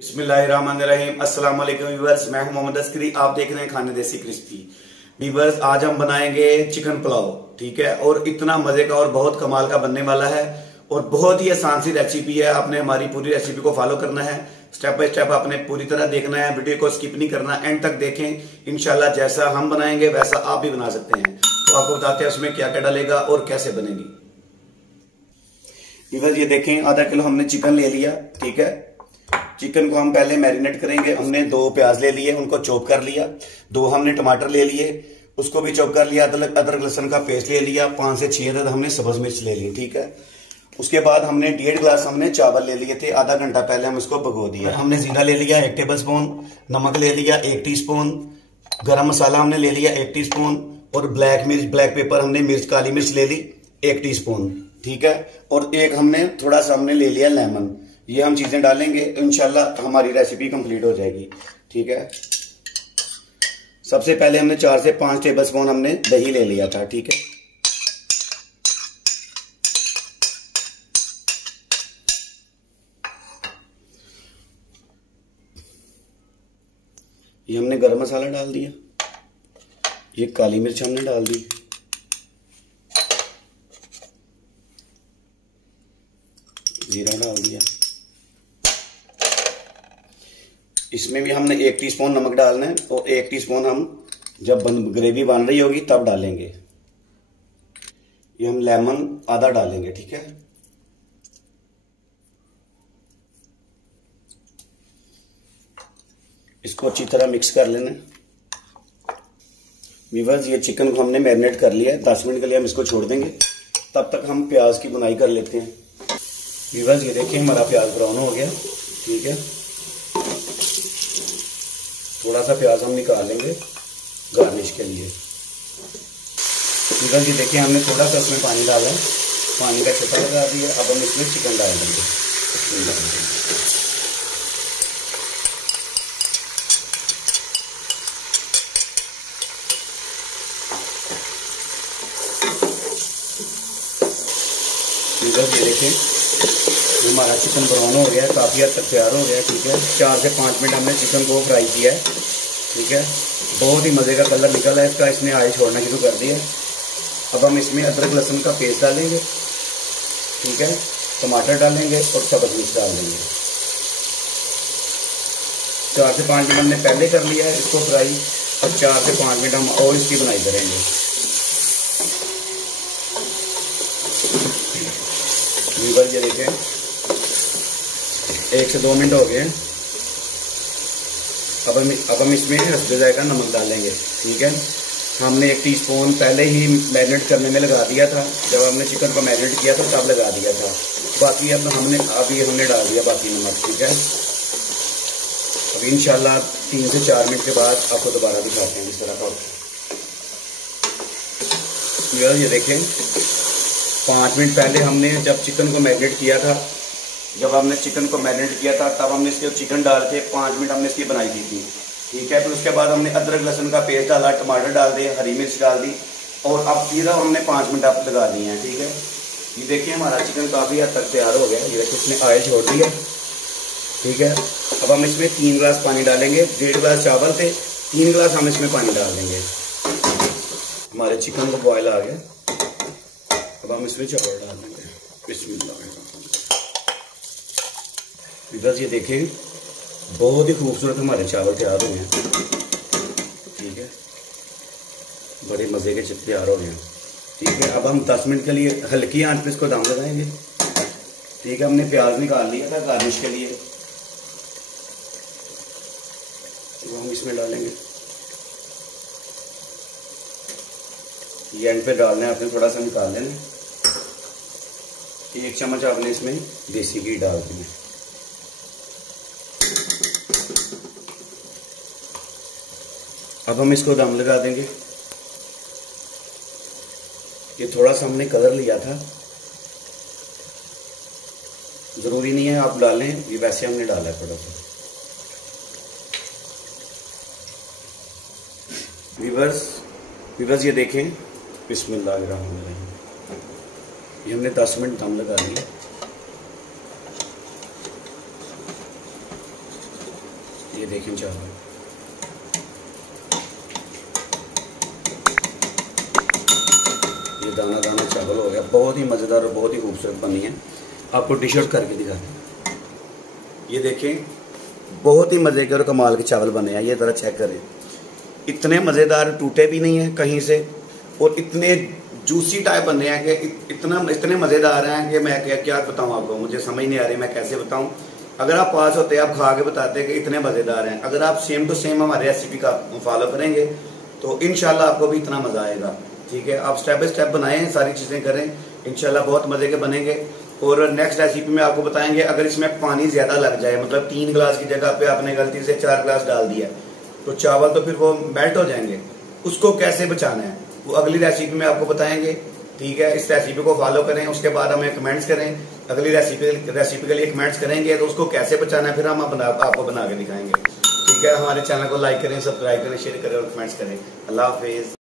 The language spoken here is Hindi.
बिस्मिल्लाहिर्रहमानिर्रहीम। अस्सलाम वालेकुम व्यूअर्स, मैं हूं मोहम्मद अस्करी। आप देख रहे हैं खाने देसी क्रिस्पी। व्यूअर्स, आज हम बनाएंगे चिकन पुलाव, ठीक है। और इतना मजे का और बहुत कमाल का बनने वाला है और बहुत ही आसान सी रेसिपी है। आपने हमारी पूरी रेसिपी को फॉलो करना है, स्टेप बाय स्टेप आपने पूरी तरह देखना है, वीडियो को स्किप नहीं करना, एंड तक देखें। इंशाल्लाह जैसा हम बनाएंगे वैसा आप भी बना सकते हैं। तो आपको बताते हैं उसमें क्या क्या डालेगा और कैसे बनेगी। व्यूअर्स, ये देखें, आधा किलो हमने चिकन ले लिया, ठीक है। चिकन को हम पहले मैरिनेट करेंगे। हमने 2 प्याज ले लिए, उनको चॉप कर लिया। 2 हमने टमाटर ले लिए, उसको भी चॉप कर लिया। अदरक लहसुन का पेस्ट ले लिया। 5 से 6 अदद हमने सब्ज मिर्च ले ली, ठीक है। उसके बाद हमने 1.5 गिलास हमने चावल ले लिए थे। आधा घंटा पहले हम इसको भिगो दिया। हमने जीरा ले लिया 1 टेबल स्पून, नमक ले लिया 1 टीस्पून, गरम मसाला हमने ले लिया 1 टीस्पून और ब्लैक पेपर हमने काली मिर्च ले ली 1 टीस्पून, ठीक है। और एक हमने थोड़ा सा हमने ले लिया लेमन। ये हम चीजें डालेंगे तो इंशाल्लाह हमारी रेसिपी कंप्लीट हो जाएगी, ठीक है। सबसे पहले हमने 4 से 5 टेबल स्पून हमने दही ले लिया था, ठीक है। ये हमने गरम मसाला डाल दिया, ये काली मिर्च हमने डाल दी, जीरा डाल दिया। इसमें भी हमने 1 टीस्पून नमक डालना है और 1 टीस्पून हम जब ग्रेवी बन रही होगी तब डालेंगे। ये हम लेमन आधा डालेंगे, ठीक है। इसको अच्छी तरह मिक्स कर लेना। व्यूअर्स, ये चिकन को हमने मैरिनेट कर लिया है। 10 मिनट के लिए हम इसको छोड़ देंगे। तब तक हम प्याज की बुनाई कर लेते हैं। व्यूअर्स, ये देखिए हमारा प्याज ब्राउन हो गया, ठीक है। थोड़ा सा प्याज हम निकाल लेंगे गार्निश के लिए। व्यूअर्स, ये देखिए हमने थोड़ा सा उसमें पानी डाला है, पानी का छक्का लगा दिया। अब हम इसमें चिकन डाल देंगे। व्यूअर्स, ये देखिए हमारा चिकन ब्राउन हो गया है, काफ़ी हद तक तैयार हो गया है, ठीक है। 4 से 5 मिनट हमने चिकन को फ्राई किया है, ठीक है। बहुत ही मज़े का कलर निकला है इसका, इसने ऑयल छोड़ना शुरू कर दिया है। अब हम इसमें अदरक लहसुन का पेस्ट डालेंगे, ठीक है। टमाटर डालेंगे और सब्ज़ मिर्च डाल देंगे। 4 से 5 मिनट हमने पहले कर लिया है इसको फ्राई, और 4 से 5 मिनट हम और इसकी बुनाई करेंगे। व्यूअर्स, ये देखें 1 से 2 मिनट हो गए। अब हम इसमें हस्बे जायका नमक डालेंगे, ठीक है। हमने 1 टीस्पून पहले ही मैरिनेट करने में लगा दिया था। जब हमने चिकन को मैरिनेट किया था तब लगा दिया था। बाकी अब हमने डाल दिया बाकी नमक, ठीक है। अब इंशाल्लाह 3 से 4 मिनट के बाद आपको दोबारा दिखाते हैं इस तरह का। ये देखें 5 मिनट पहले हमने जब चिकन को मैरिनेट किया था, तब हमने इसके चिकन डाल के 5 मिनट हमने इसकी बनाई दी थी, ठीक है। फिर उसके बाद हमने अदरक लहसुन का पेस्ट डाला, टमाटर डाल दिए, हरी मिर्च डाल दी और अब सीधा हमने 5 मिनट अब लगा दिए हैं, ठीक है। ये देखिए हमारा चिकन काफ़ी हद तक तैयार हो गया। ये देखिए उसने ऑयल छोड़ दिया, ठीक है। अब हम इसमें 3 गिलास पानी डालेंगे। 1.5 गिलास चावल थे, 3 गिलास हम इसमें पानी डाल देंगे। हमारे चिकन को बॉयल आ गया। अब हम इसमें चावल डाल देंगे। बिस्मिल्लाह। व्यूअर्स, ये देखें बहुत ही खूबसूरत हमारे चावल तैयार हो गए, ठीक है। बड़े मज़े के तैयार हो गए, ठीक है। अब हम 10 मिनट के लिए हल्की आंच पे इसको दम लगाएंगे, ठीक है। हमने प्याज निकाल लिया था गार्निश के लिए, वो हम इसमें डालेंगे। ये एंड पे डालना है, आपने थोड़ा सा निकाल लेना। 1 चम्मच आपने इसमें देसी घी डाल दी। अब हम इसको दम लगा देंगे। ये थोड़ा सा हमने कलर लिया था, जरूरी नहीं है आप डालें, ये वैसे हमने डाला है थोड़ा सा। व्यूअर्स, ये देखें बिस्मिल्लाहिर्रहमानिर्रहीम। ये हमने 10 मिनट दम लगा दिया। ये देखें चावल, ये दाना दाना चावल हो गया, बहुत ही मज़ेदार और बहुत ही खूबसूरत बनी है। आपको डिश आउट करके दिखाते हैं। ये देखें, बहुत ही मज़े के और कमाल के चावल बने हैं। ये ज़रा चेक करें, इतने मज़ेदार, टूटे भी नहीं है कहीं से, और इतने जूसी टाइप बने हैं कि इतने मज़ेदार हैं कि मैं क्या बताऊं आपको, मुझे समझ नहीं आ रही मैं कैसे बताऊं। अगर आप पास होते, आप खा के बताते कि इतने मज़ेदार हैं। अगर आप सेम टू सेम हमारी रेसिपी का फॉलो करेंगे तो इंशाल्लाह आपको भी इतना मज़ा आएगा। ठीक है, आप स्टेप बाय स्टेप बनाएं, सारी चीज़ें करें, इंशाल्लाह बहुत मज़े के बनेंगे। और नेक्स्ट रेसिपी में आपको बताएंगे, अगर इसमें पानी ज़्यादा लग जाए, मतलब 3 गिलास की जगह पे आपने गलती से 4 गिलास डाल दिया, तो चावल तो फिर वो मेल्ट हो जाएंगे, उसको कैसे बचाना है वो अगली रेसिपी में आपको बताएंगे। ठीक है, इस रेसिपी को फॉलो करें, उसके बाद हमें कमेंट्स करें। अगली रेसिपी के लिए कमेंट्स करेंगे तो उसको कैसे बचाना है फिर हम आपको बना के दिखाएंगे। ठीक है, हमारे चैनल को लाइक करें, सब्सक्राइब करें, शेयर करें और कमेंट्स करें। अल्लाह हाफिज़।